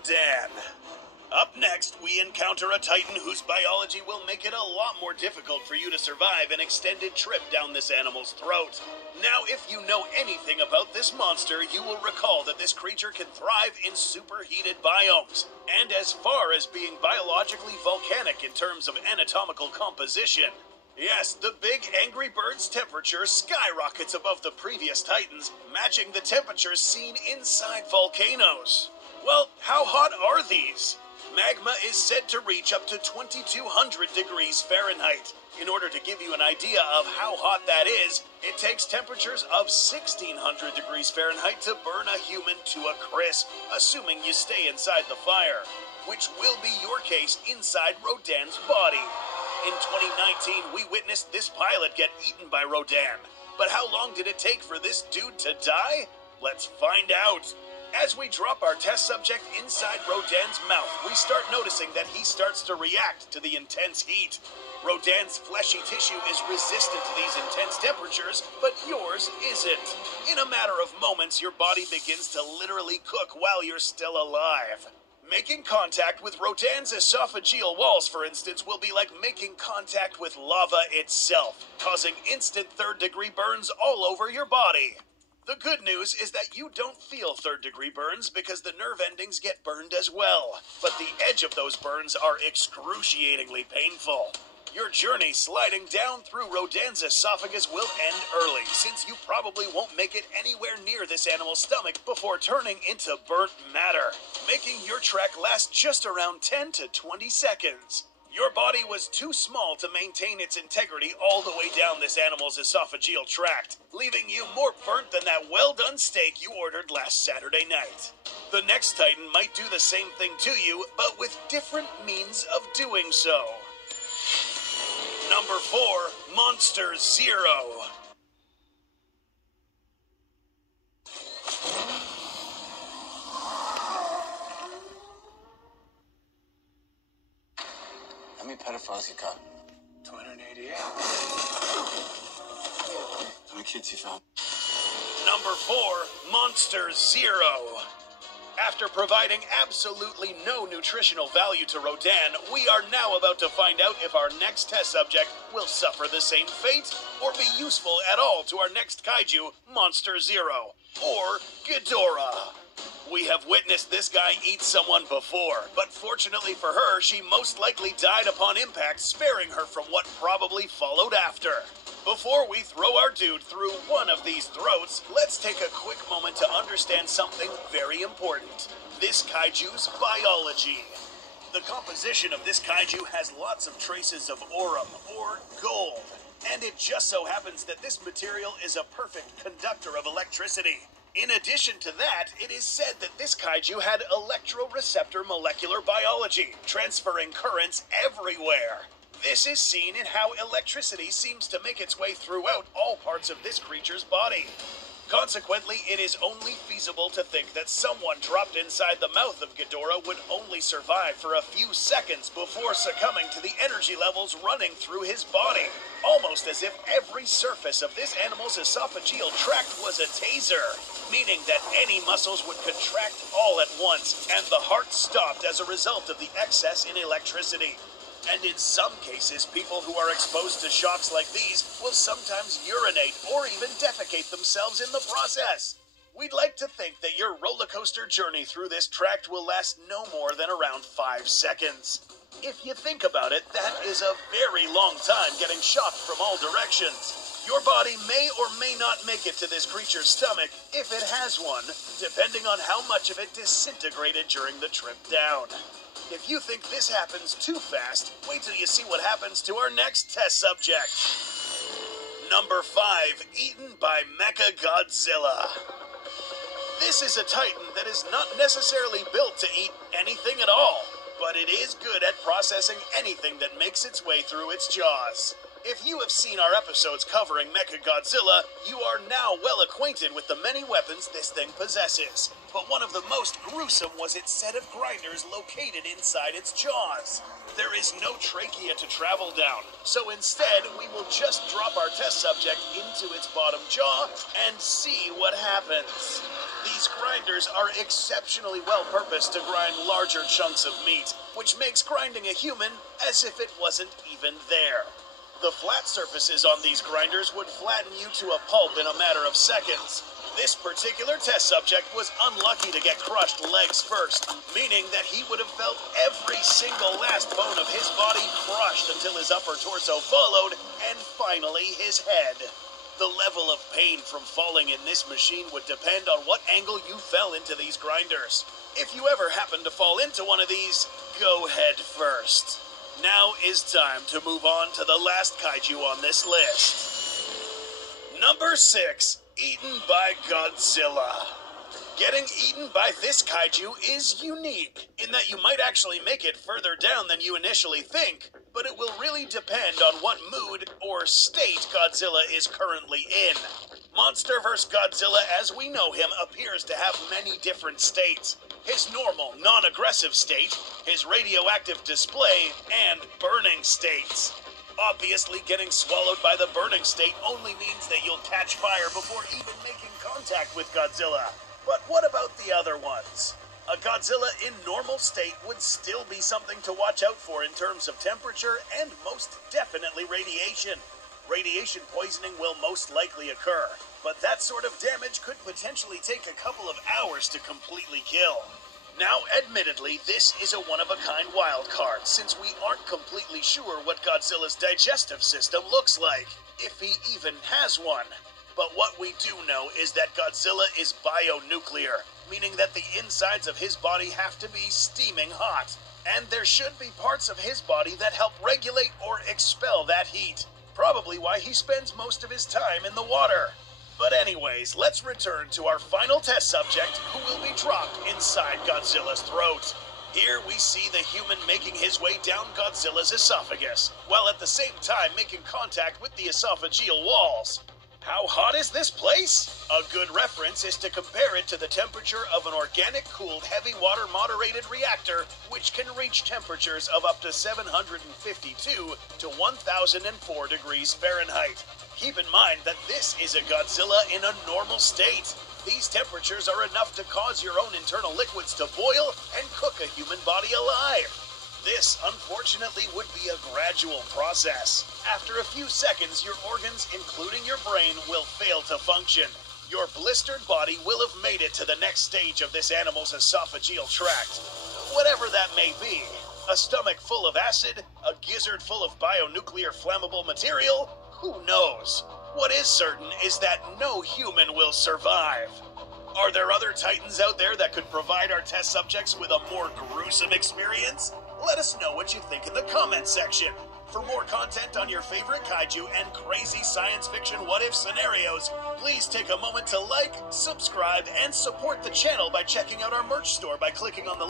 Rodan. Up next, we encounter a Titan whose biology will make it a lot more difficult for you to survive an extended trip down this animal's throat. Now, if you know anything about this monster, you will recall that this creature can thrive in superheated biomes, and as far as being biologically volcanic in terms of anatomical composition. Yes, the big angry bird's temperature skyrockets above the previous Titans, matching the temperatures seen inside volcanoes. Well, how hot are these? Magma is said to reach up to 2,200 degrees Fahrenheit. In order to give you an idea of how hot that is, it takes temperatures of 1,600 degrees Fahrenheit to burn a human to a crisp, assuming you stay inside the fire, which will be your case inside Rodan's body. In 2019, we witnessed this pilot get eaten by Rodan. But how long did it take for this dude to die? Let's find out. As we drop our test subject inside Rodan's mouth, we start noticing that he starts to react to the intense heat. Rodan's fleshy tissue is resistant to these intense temperatures, but yours isn't. In a matter of moments, your body begins to literally cook while you're still alive. Making contact with Rodan's esophageal walls, for instance, will be like making contact with lava itself, causing instant third-degree burns all over your body. The good news is that you don't feel third-degree burns because the nerve endings get burned as well, but the edge of those burns are excruciatingly painful. Your journey sliding down through Rodan's esophagus will end early, since you probably won't make it anywhere near this animal's stomach before turning into burnt matter, making your trek last just around 10 to 20 seconds. Your body was too small to maintain its integrity all the way down this animal's esophageal tract, leaving you more burnt than that well-done steak you ordered last Saturday night. The next Titan might do the same thing to you, but with different means of doing so. Number 4, Monster Zero. How many pedophiles you caught? 288. How many kids you found? Number 4, Monster Zero. After providing absolutely no nutritional value to Rodan, we are now about to find out if our next test subject will suffer the same fate or be useful at all to our next kaiju, Monster Zero, or Ghidorah. We have witnessed this guy eat someone before, but fortunately for her, she most likely died upon impact, sparing her from what probably followed after. Before we throw our dude through one of these throats, let's take a quick moment to understand something very important. This kaiju's biology. The composition of this kaiju has lots of traces of aurum, or gold, and it just so happens that this material is a perfect conductor of electricity. In addition to that, it is said that this kaiju had electroreceptor molecular biology, transferring currents everywhere. This is seen in how electricity seems to make its way throughout all parts of this creature's body. Consequently, it is only feasible to think that someone dropped inside the mouth of Ghidorah would only survive for a few seconds before succumbing to the energy levels running through his body. Almost as if every surface of this animal's esophageal tract was a taser, meaning that any muscles would contract all at once, and the heart stopped as a result of the excess in electricity. And in some cases, people who are exposed to shocks like these will sometimes urinate or even defecate themselves in the process. We'd like to think that your roller coaster journey through this tract will last no more than around 5 seconds. If you think about it, that is a very long time getting shocked from all directions. Your body may or may not make it to this creature's stomach, if it has one, depending on how much of it disintegrated during the trip down. If you think this happens too fast, wait till you see what happens to our next test subject. Number 5, eaten by Mechagodzilla. This is a Titan that is not necessarily built to eat anything at all, but it is good at processing anything that makes its way through its jaws. If you have seen our episodes covering Mechagodzilla, you are now well acquainted with the many weapons this thing possesses. but one of the most gruesome was its set of grinders located inside its jaws. There is no trachea to travel down, so instead we will just drop our test subject into its bottom jaw and see what happens. These grinders are exceptionally well-purposed to grind larger chunks of meat, which makes grinding a human as if it wasn't even there. The flat surfaces on these grinders would flatten you to a pulp in a matter of seconds. This particular test subject was unlucky to get crushed legs first, meaning that he would have felt every single last bone of his body crushed until his upper torso followed, and finally his head. The level of pain from falling in this machine would depend on what angle you fell into these grinders. If you ever happen to fall into one of these, go head first. Now is time to move on to the last kaiju on this list. Number 6. Eaten by Godzilla. Getting eaten by this kaiju is unique, in that you might actually make it further down than you initially think, but it will really depend on what mood or state Godzilla is currently in. Monster vs. Godzilla as we know him appears to have many different states. His normal, non-aggressive state, his radioactive display, and burning states. Obviously, getting swallowed by the burning state only means that you'll catch fire before even making contact with Godzilla. But what about the other ones? A Godzilla in normal state would still be something to watch out for in terms of temperature and most definitely radiation. Radiation poisoning will most likely occur, but that sort of damage could potentially take a couple of hours to completely kill. Now, admittedly, this is a one-of-a-kind wild card, since we aren't completely sure what Godzilla's digestive system looks like, if he even has one. But what we do know is that Godzilla is bionuclear, meaning that the insides of his body have to be steaming hot, and there should be parts of his body that help regulate or expel that heat. Probably why he spends most of his time in the water. But anyways, let's return to our final test subject, who will be dropped inside Godzilla's throat. Here we see the human making his way down Godzilla's esophagus, while at the same time making contact with the esophageal walls. How hot is this place? A good reference is to compare it to the temperature of an organic-cooled heavy water moderated reactor, which can reach temperatures of up to 752 to 1004 degrees Fahrenheit. Keep in mind that this is a Godzilla in a normal state. These temperatures are enough to cause your own internal liquids to boil and cook a human body alive. This, unfortunately, would be a gradual process. After a few seconds, your organs, including your brain, will fail to function. Your blistered body will have made it to the next stage of this animal's esophageal tract. Whatever that may be. A stomach full of acid, a gizzard full of bionuclear flammable material, who knows? What is certain is that no human will survive. Are there other titans out there that could provide our test subjects with a more gruesome experience? Let us know what you think in the comments section. For more content on your favorite kaiju and crazy science fiction what-if scenarios, please take a moment to like, subscribe, and support the channel by checking out our merch store by clicking on the